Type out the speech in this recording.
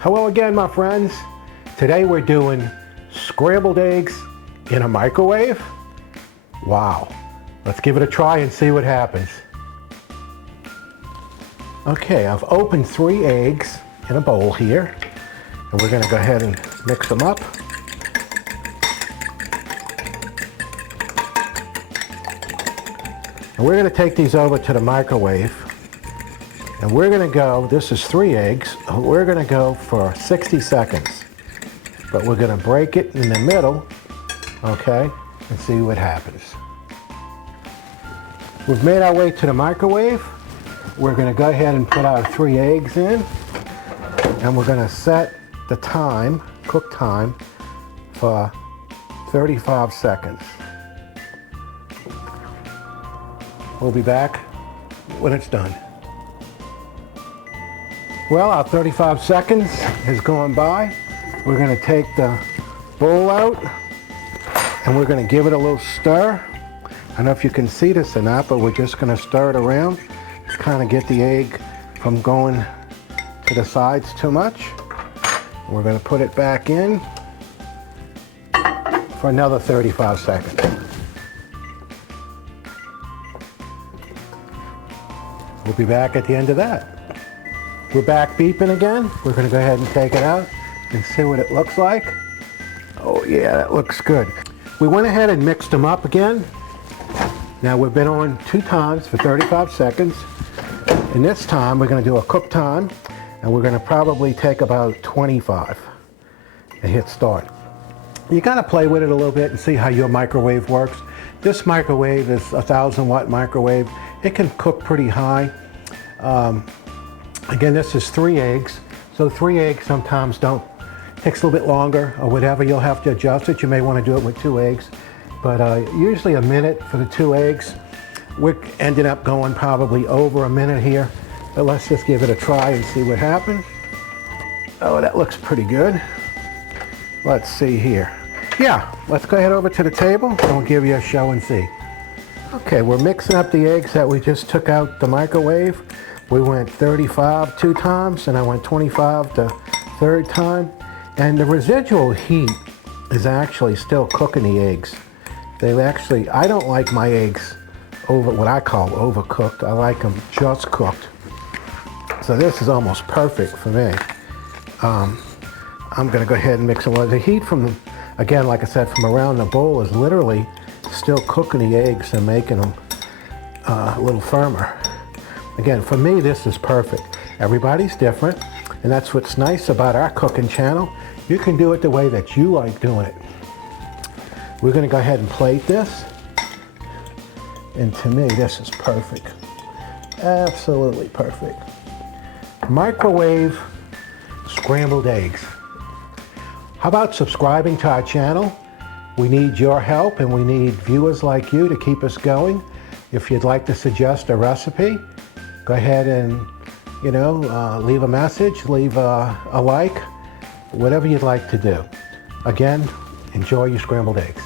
Hello again, my friends. Today we're doing scrambled eggs in a microwave. Wow. Let's give it a try and see what happens. Okay, I've opened 3 eggs in a bowl here, and we're going to go ahead and mix them up. And we're going to take these over to the microwave. And we're going to go, this is 3 eggs, we're going to go for 60 seconds. But we're going to break it in the middle, okay, and see what happens. We've made our way to the microwave. We're going to go ahead and put our 3 eggs in. And we're going to set the time, cook time, for 35 seconds. We'll be back when it's done. Well, our 35 seconds has gone by. We're going to take the bowl out and we're going to give it a little stir. I don't know if you can see this or not, but we're just going to stir it around to kind of get the egg from going to the sides too much. We're going to put it back in for another 35 seconds. We'll be back at the end of that. We're back beeping again. We're going to go ahead and take it out and see what it looks like. Oh yeah, that looks good. We went ahead and mixed them up again. Now we've been on 2 times for 35 seconds. And this time we're going to do a cook time, and we're going to probably take about 25 and hit start. You got to play with it a little bit and see how your microwave works. This microwave is a 1,000-watt microwave. It can cook pretty high. Again, this is 3 eggs. So 3 eggs sometimes takes a little bit longer or whatever. You'll have to adjust it. You may want to do it with 2 eggs. But usually a minute for the 2 eggs. We're ended up going probably over a minute here. But let's just give it a try and see what happens. Oh, that looks pretty good. Let's see here. Yeah, let's go ahead over to the table and we'll give you a show and see. Okay, we're mixing up the eggs that we just took out the microwave. We went 35 2 times, and I went 25 the 3rd time. And the residual heat is actually still cooking the eggs. I don't like my eggs what I call overcooked. I like them just cooked. So this is almost perfect for me. I'm gonna go ahead and mix them. The heat from, again, like I said, from around the bowl is literally still cooking the eggs and making them a little firmer. Again, for me, this is perfect. Everybody's different, and that's what's nice about our cooking channel. You can do it the way that you like doing it. We're going to go ahead and plate this, and to me, this is perfect. Absolutely perfect. Microwave scrambled eggs. How about subscribing to our channel? We need your help, and we need viewers like you to keep us going. If you'd like to suggest a recipe, go ahead and, leave a message, leave a like, whatever you'd like to do. Again, enjoy your scrambled eggs.